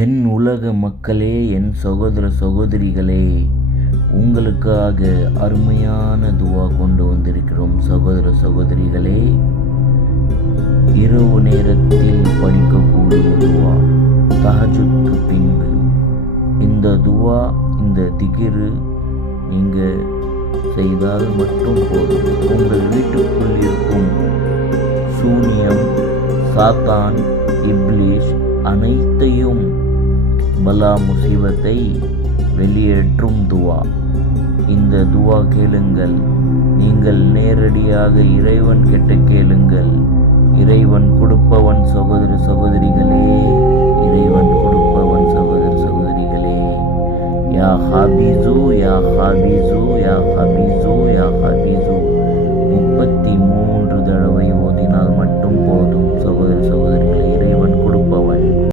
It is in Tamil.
என் உலக மக்களே, என் சகோதர சகோதரிகளே, உங்களுக்காக அருமையான துவா கொண்டு வந்திருக்கிறோம். சகோதர சகோதரிகளே, இரவு நேரத்தில் படிக்கக்கூடிய துவா, தஹஜுக்கு பின்பு இந்த துவா, இந்த திகிரு நீங்கள் செய்தால் மட்டும் போதும். உங்கள் வீட்டுக்குள் இருக்கும் சூனியம், சாத்தான், இப்லீஸ் அனைத்தையும், பலா முசீபத்தை வெளியேற்றும் துவா. இந்த துவா கேளுங்கள். நீங்கள் நேரடியாக இறைவன் கிட்ட கேளுங்கள். இறைவன் கொடுப்பவன் சகோதர சகோதரிகளே, இறைவன் கொடுப்பவன் சகோதர சகோதரிகளே. யா ஹாபிசு, யா ஹாபிசு,